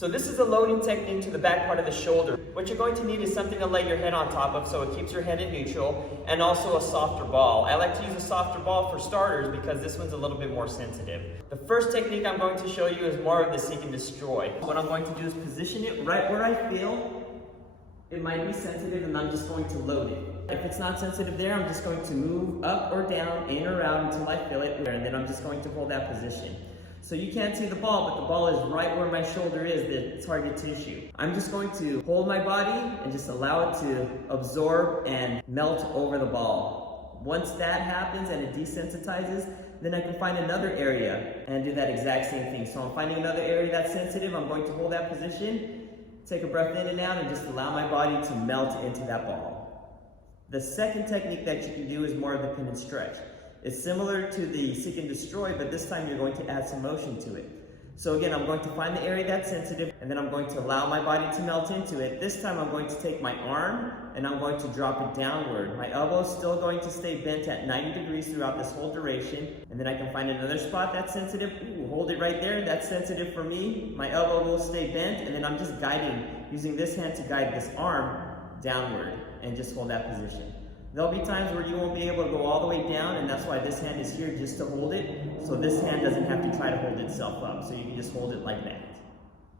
So this is a loading technique to the back part of the shoulder. What you're going to need is something to lay your head on top of so it keeps your head in neutral, and also a softer ball. I like to use a softer ball for starters because this one's a little bit more sensitive. The first technique I'm going to show you is more of the seek and destroy. What I'm going to do is position it right where I feel it might be sensitive, and I'm just going to load it. If it's not sensitive there, I'm just going to move up or down, in or out until I feel it, and then I'm just going to hold that position. So you can't see the ball, but the ball is right where my shoulder is, the target tissue. I'm just going to hold my body and just allow it to absorb and melt over the ball. Once that happens and it desensitizes, then I can find another area and do that exact same thing. So I'm finding another area that's sensitive, I'm going to hold that position, take a breath in and out, and just allow my body to melt into that ball. The second technique that you can do is more of the pin and stretch. It's similar to the seek and destroy, but this time you're going to add some motion to it. So again, I'm going to find the area that's sensitive, and then I'm going to allow my body to melt into it. This time I'm going to take my arm, and I'm going to drop it downward. My elbow is still going to stay bent at 90 degrees throughout this whole duration, and then I can find another spot that's sensitive. Ooh, hold it right there, that's sensitive for me. My elbow will stay bent, and then I'm just guiding, using this hand to guide this arm downward, and just hold that position. There'll be times where you won't be able to go all the way down, and that's why this hand is here just to hold it, so this hand doesn't have to try to hold itself up, so you can just hold it like that.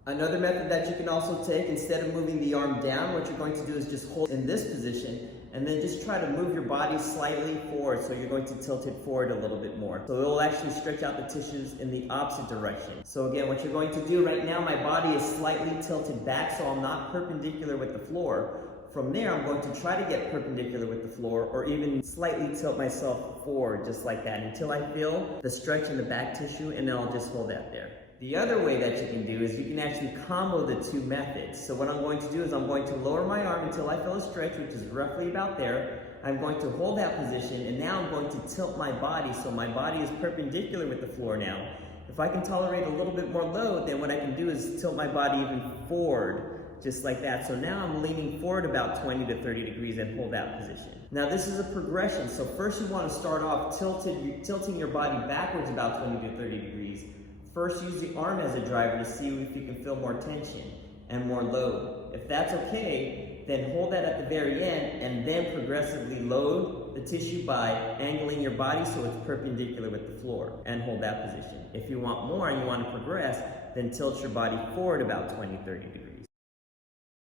Another method that you can also take, instead of moving the arm down, what you're going to do is just hold in this position, and then just try to move your body slightly forward, so you're going to tilt it forward a little bit more. So it will actually stretch out the tissues in the opposite direction. So again, what you're going to do right now, my body is slightly tilted back, so I'm not perpendicular with the floor. From there, I'm going to try to get perpendicular with the floor, or even slightly tilt myself forward just like that until I feel the stretch in the back tissue, and then I'll just hold that there. The other way that you can do is you can actually combo the two methods. So what I'm going to do is I'm going to lower my arm until I feel a stretch, which is roughly about there. I'm going to hold that position, and now I'm going to tilt my body so my body is perpendicular with the floor now. If I can tolerate a little bit more load, then what I can do is tilt my body even forward, just like that. So now I'm leaning forward about 20 to 30 degrees and hold that position. Now this is a progression. So first you want to start off tilting your body backwards about 20 to 30 degrees. First use the arm as a driver to see if you can feel more tension and more load. If that's okay, then hold that at the very end and then progressively load the tissue by angling your body so it's perpendicular with the floor, and hold that position. If you want more and you want to progress, then tilt your body forward about 20-30 degrees.